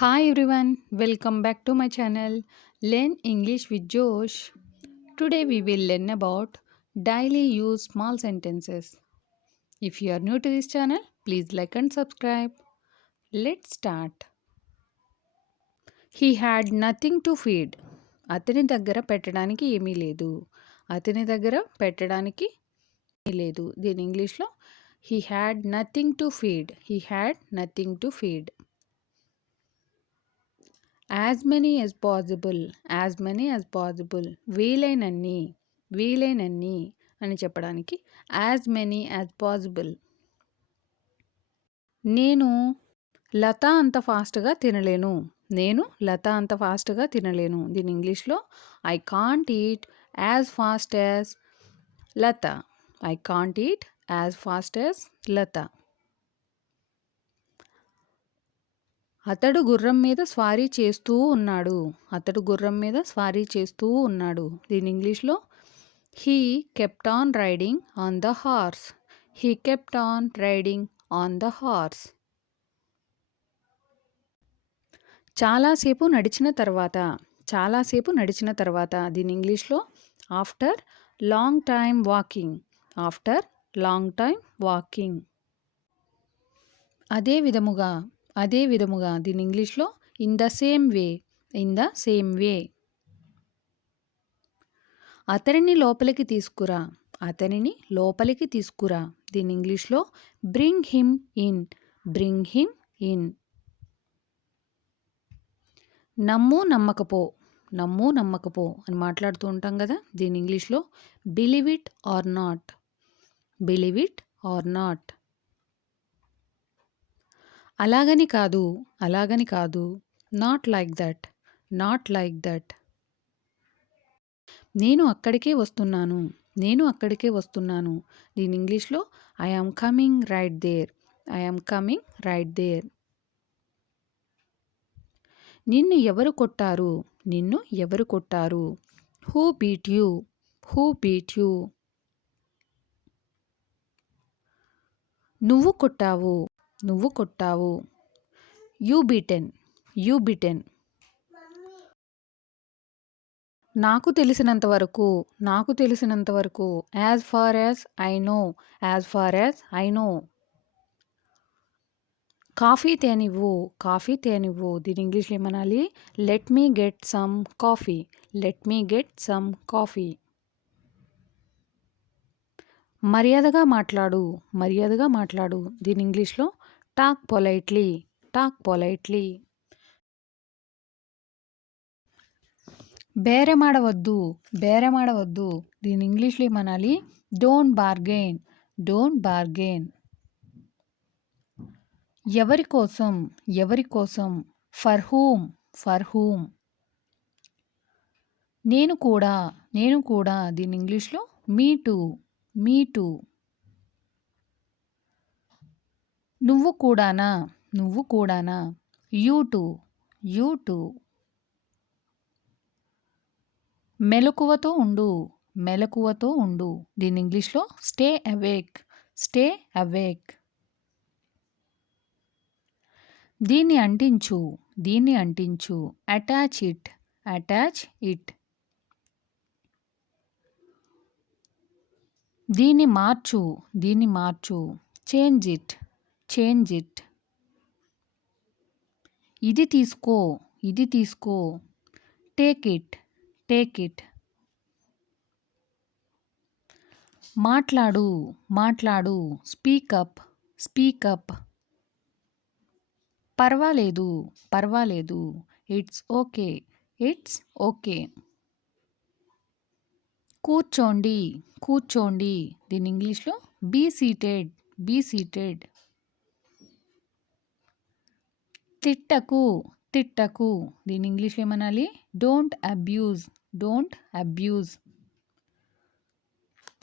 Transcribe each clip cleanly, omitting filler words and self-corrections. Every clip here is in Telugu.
Hi everyone, welcome back to my channel Learn English with Josh. Today we will learn about daily use small sentences. If you are new to this channel, please like and subscribe. Let's start. He had nothing to feed. అతని దగ్గర పెట్టడానికి ఏమీ లేదు. అతని దగ్గర పెట్టడానికి ఏమీ లేదు. దీని ఇంగ్లీష్లో he had nothing to feed. He had nothing to feed. As many as possible, as many as possible, వీలైనన్ని, వీలైనన్ని అని చెప్పడానికి యాజ్ మెనీ యాజ్ పాసిబుల్. నేను లత అంత ఫాస్ట్గా తినలేను. నేను లత అంత ఫాస్ట్గా తినలేను. దీని ఇంగ్లీష్లో I can't eat as fast as Latha. I can't eat as fast as Latha. అతడు గుర్రం మీద స్వారీ చేస్తూ ఉన్నాడు. అతడు గుర్రం మీద స్వారీ చేస్తూ ఉన్నాడు. దీని ఇంగ్లీష్లో he kept on riding on the horse. He kept on riding on the horse. చాలాసేపు నడిచిన తర్వాత, చాలాసేపు నడిచిన తర్వాత. దీని ఇంగ్లీష్లో after long time walking. After long time walking. అదే విధముగా, అదే విధముగా. దీని ఇంగ్లీష్లో in the same way. In the same way. అతనిని లోపలికి తీసుకురా. అతనిని లోపలికి తీసుకురా. దీని ఇంగ్లీష్లో bring him in. Bring him in. నమ్ము నమ్మకపో. నమ్ము నమ్మకపో అని మాట్లాడుతూ ఉంటాం కదా. దీని ఇంగ్లీష్లో believe it or not. Believe it or not. అలాగని కాదు, అలాగని కాదు. Not like that. Not like that. నేను అక్కడికే వస్తున్నాను. నేను అక్కడికే వస్తున్నాను. దీని ఇంగ్లీష్లో I am coming right there. I am coming right there. నిన్ను ఎవరు కొట్టారు. నిన్ను ఎవరు కొట్టారు. Who beat you. Who beat you. నువ్వు కొట్టావు. నువ్వు కొట్టావు. You beaten. You beaten. నాకు తెలిసినంత వరకు, నాకు తెలిసినంత వరకు. As far as I no. As far as I know. Coffee తేనివ్వు. కాఫీ తేనివ్వు. దీని ఇంగ్లీష్లో ఏమనాలి. Let me get some coffee. Let me get some coffee. మర్యాదగా మాట్లాడు. మర్యాదగా మాట్లాడు. దీని ఇంగ్లీష్లో టాక్ పొలైట్లీ. Talk politely. బేరమాడవద్దు. బేరమాడవద్దు. దీని ఇంగ్లీష్లో ఏమనాలి. Don't bargain. Don't bargain. ఎవరి కోసం. ఎవరి కోసం. For whom. For whom. నేను కూడా. నేను కూడా. దీని ఇంగ్లీష్లో మీ టూ. మీ టూ. నువ్వు కూడానా. నువ్వు కూడానా. You too. You too. మెలకువతో ఉండు. మెలకువతో ఉండు. దీని ఇంగ్లీష్లో స్టే అవేక్. Stay awake. దీన్ని అంటించు. దీన్ని అంటించు. Attach it. Attach it. దీన్ని మార్చు. దీన్ని మార్చు. Change it. Change it. ఇది తీసుకో. ఇది తీసుకో. Take it. Take it. మాట్లాడు. మాట్లాడు. స్పీకప్. స్పీకప్. పర్వాలేదు. పర్వాలేదు. It's okay. It's okay. కూర్చోండి. కూర్చోండి. దీని ఇంగ్లీష్లో బీ సీటెడ్. Be seated. తిట్టకు. తిట్టకు. దీని ఇంగ్లీష్లో ఏమనాలి. Don't abuse. Don't abuse.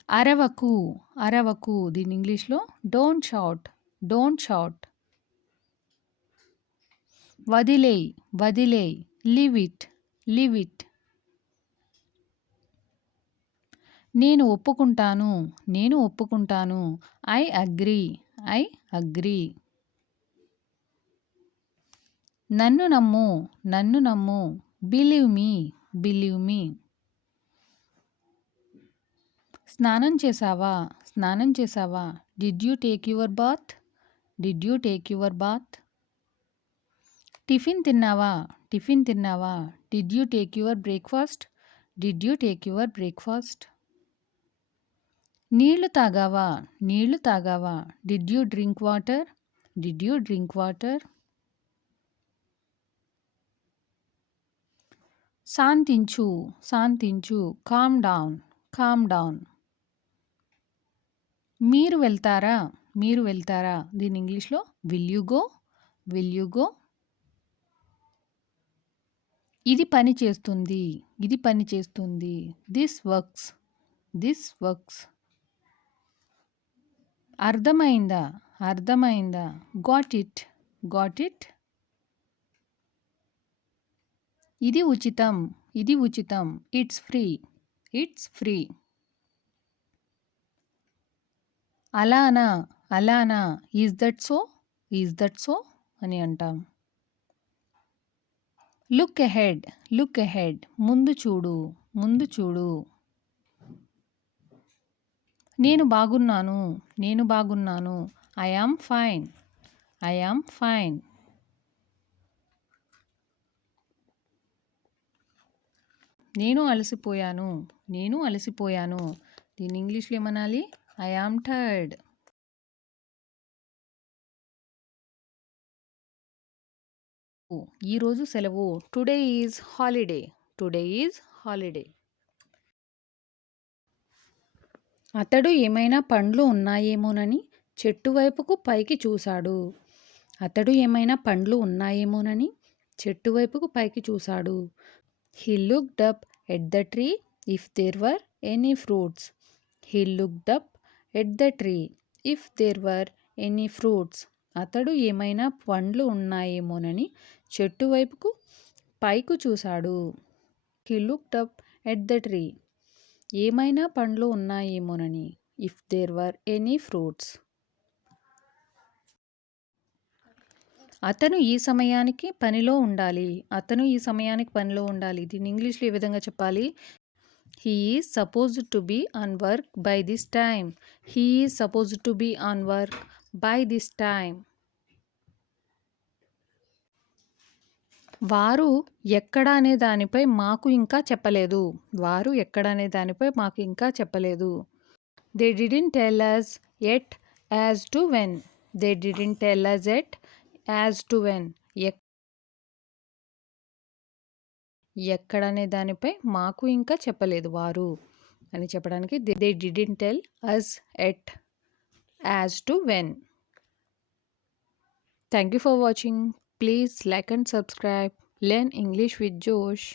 అరవకు. అరవకు. దీని ఇంగ్లీష్లో డోంట్ షౌట్. Don't shout. వదిలేయ్. వదిలేయ్. Leave it. Leave it. నేను ఒప్పుకుంటాను. నేను ఒప్పుకుంటాను. I agree. I agree. నన్ను నమ్ము, నన్ను నమ్ము. Believe me, believe me. స్నానం చేశావా, స్నానం చేశావా. Did you take your bath, did you take your bath. Tiffin తిన్నావా, టిఫిన్ తిన్నావా. Did you take your breakfast, did you take your breakfast. నీళ్లు తాగావా, నీళ్లు తాగావా. Did you drink water, did you drink water. శాంతించు, శాంతించు. Calm down, calm down. మీరు వెళ్తారా, మీరు వెళ్తారా. దీని ఇంగ్లీష్లో will you go, will you go. ఇది పని చేస్తుంది, ఇది పని చేస్తుంది. This works, this works. అర్థమైందా, అర్థమైందా. Got it, got it. ఇది ఉచితం, ఇది ఉచితం. It's free, it's free. అలానా, అలానా. Is that so, is that so అని అంటాం. Look ahead, look ahead. ముందు చూడు, ముందు చూడు. నేను బాగున్నాను, నేను బాగున్నాను. I am fine, I am fine. నేను అలసిపోయాను, నేను అలసిపోయాను. దీన్ని ఇంగ్లీష్లో ఏమనాలి. I am tired. ఈరోజు సెలవు. Today is holiday, today is holiday. అతడు ఏమైనా పండ్లు ఉన్నాయేమోనని చెట్టు వైపుకు పైకి చూశాడు. అతడు ఏమైనా పండ్లు ఉన్నాయేమోనని చెట్టు వైపుకు పైకి చూశాడు. He looked up at the tree if there were any fruits. He looked up at the tree if there were any fruits. అతడు ఏమైనా పండ్లు ఉన్నాయేమోనని చెట్టు వైపుకు పైకి చూశాడు. He looked up at the tree. ఏమైనా పండ్లు ఉన్నాయేమోనని. If there were any fruits. అతను ఈ సమయానికి పనిలో ఉండాలి, అతను ఈ సమయానికి పనిలో ఉండాలి. దీన్ని ఇంగ్లీష్లో ఏ విధంగా చెప్పాలి. He is supposed to be on work by this time. He is supposed to be on work by this time. వారు ఎక్కడ అనే దానిపై మాకు ఇంకా చెప్పలేదు. వారు ఎక్కడ అనే దానిపై మాకు ఇంకా చెప్పలేదు. They didn't tell us yet as to when. They didn't tell us yet as to when. ఎక్కడనే దానిపై మాకు ఇంకా చెప్పలేదు వారు అని చెప్పడానికి they didn't tell us yet as to when. Thank you for watching. Please like and subscribe. Learn English with Josh.